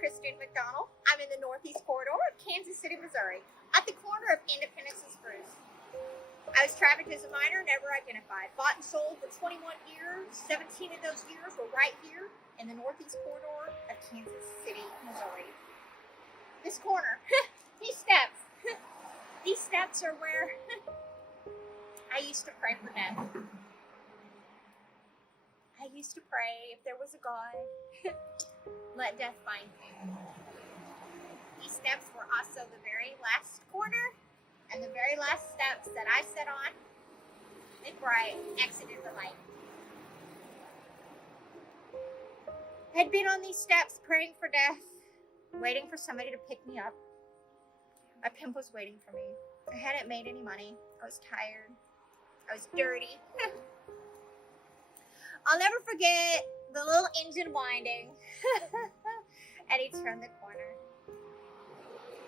Christine McDonald. I'm in the Northeast corridor of Kansas City, Missouri, at the corner of Independence and Spruce. I was trafficked as a minor, never identified. Bought and sold for 21 years. 17 of those years were right here in the Northeast corridor of Kansas City, Missouri. This corner, these steps are where I used to pray for death. I used to pray, if there was a God, let death find me. These steps were also the very last corner and the very last steps that I sat on before I exited the light. I had been on these steps praying for death, waiting for somebody to pick me up. My pimp was waiting for me. I hadn't made any money. I was tired. I was dirty. I'll never forget the little engine winding. And he turned the corner.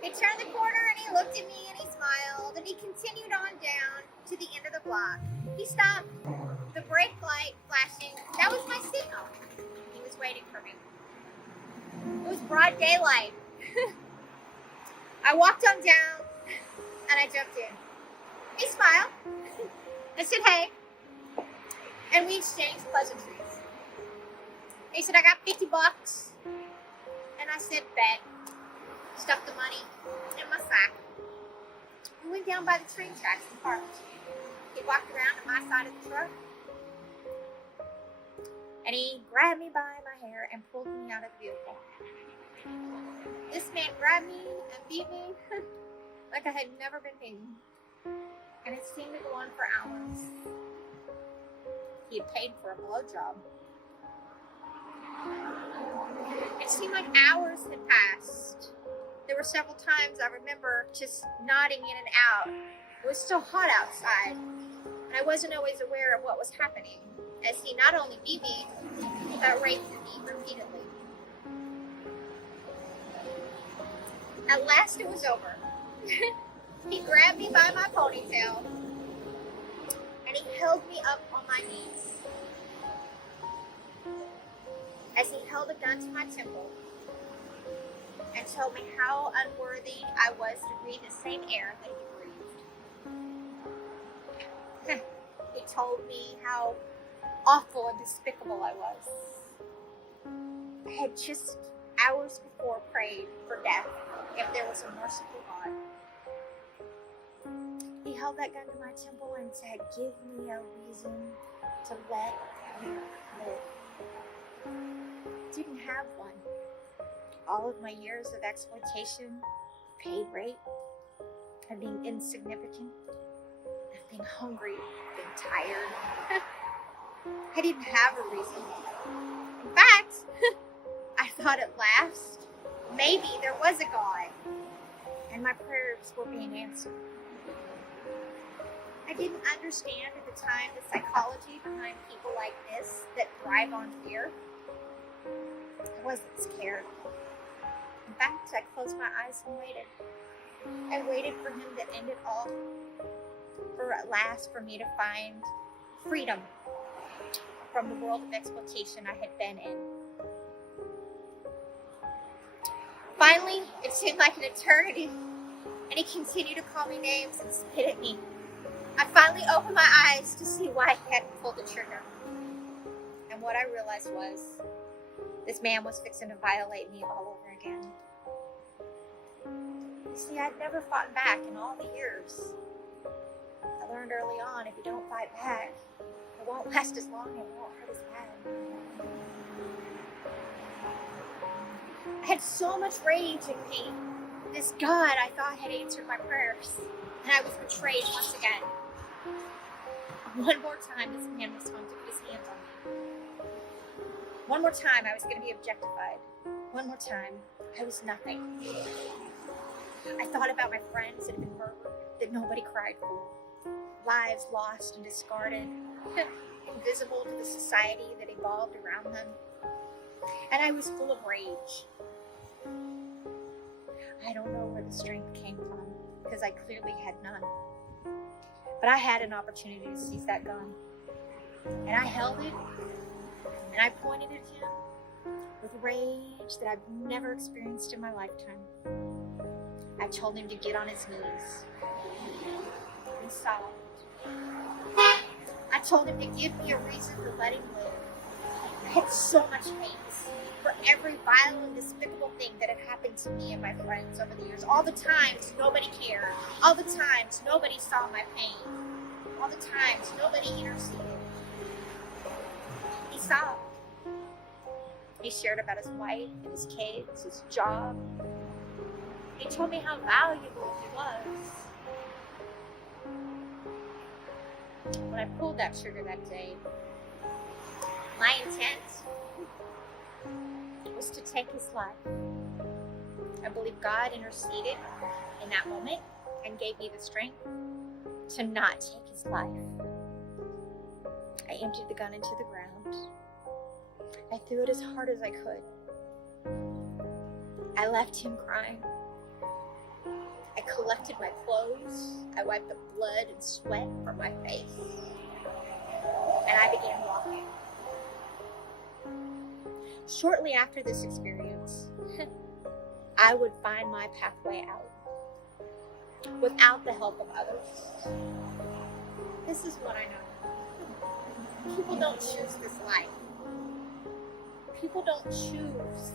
He turned the corner and he looked at me and he smiled and he continued on down to the end of the block. He stopped, the brake light flashing. That was my signal. He was waiting for me. It was broad daylight. I walked on down and I jumped in. He smiled. I said, hey. And we exchanged pleasantries. He said, I got $50. And I said, bet. Stuffed the money in my sack. We went down by the train tracks and parked. He walked around to my side of the truck. And he grabbed me by my hair and pulled me out of the vehicle. This man grabbed me and beat me like I had never been beaten. And it seemed to go on for hours. He had paid for a blowjob. It seemed like hours had passed. There were several times I remember just nodding in and out. It was still hot outside, and I wasn't always aware of what was happening, as he not only beat me, but raped me repeatedly. At last it was over. He grabbed me by my ponytail, and he held me up on my knees. As he held a gun to my temple and told me how unworthy I was to breathe the same air that he breathed. He told me how awful and despicable I was. I had just hours before prayed for death if there was a merciful God. He held that gun to my temple and said, give me a reason to let you live. Didn't have one. All of my years of exploitation, paid rape, of being insignificant, of being hungry, being tired. I didn't have a reason. In fact, I thought at last, maybe there was a God, and my prayers were being answered. I didn't understand at the time the psychology behind people like this that thrive on fear. I wasn't scared. In fact, I closed my eyes and waited. I waited for him to end it all. For at last for me to find freedom from the world of exploitation I had been in. Finally, it seemed like an eternity, and he continued to call me names and spit at me. I finally opened my eyes to see why he hadn't pulled the trigger. And what I realized was, this man was fixing to violate me all over again. You see, I'd never fought back in all the years. I learned early on, if you don't fight back, it won't last as long and it won't hurt as bad. I had so much rage in me. This God I thought had answered my prayers, and I was betrayed once again. One more time, this man was going to put his hands on me. One more time, I was going to be objectified. One more time, I was nothing. I thought about my friends that had been murdered, that nobody cried for. Lives lost and discarded, invisible to the society that evolved around them. And I was full of rage. I don't know where the strength came from, because I clearly had none. But I had an opportunity to seize that gun. And I held it, and I pointed at him, with rage that I've never experienced in my lifetime. I told him to get on his knees. He sobbed. I told him to give me a reason to let him live. I had so much hate for every vile and despicable thing that had happened to me and my friends over the years. All the times nobody cared. All the times nobody saw my pain. All the times nobody interceded. He sobbed. He shared about his wife and his kids, his job. He told me how valuable he was. When I pulled that trigger that day, my intent was to take his life. I believe God interceded in that moment and gave me the strength to not take his life. I emptied the gun into the ground. I threw it as hard as I could. I left him crying. I collected my clothes. I wiped the blood and sweat from my face. And I began walking. Shortly after this experience, I would find my pathway out without the help of others. This is what I know. People don't choose this life. People don't choose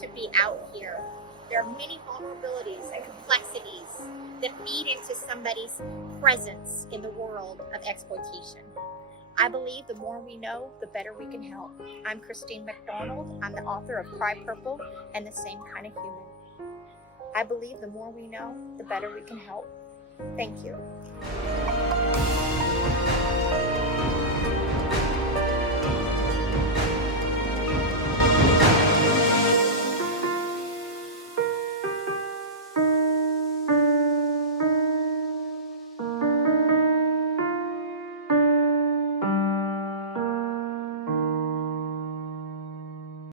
to be out here. There are many vulnerabilities and complexities that feed into somebody's presence in the world of exploitation. I believe the more we know, the better we can help. I'm Christine McDonald. I'm the author of Cry Purple and The Same Kind of Human. I believe the more we know, the better we can help. Thank you.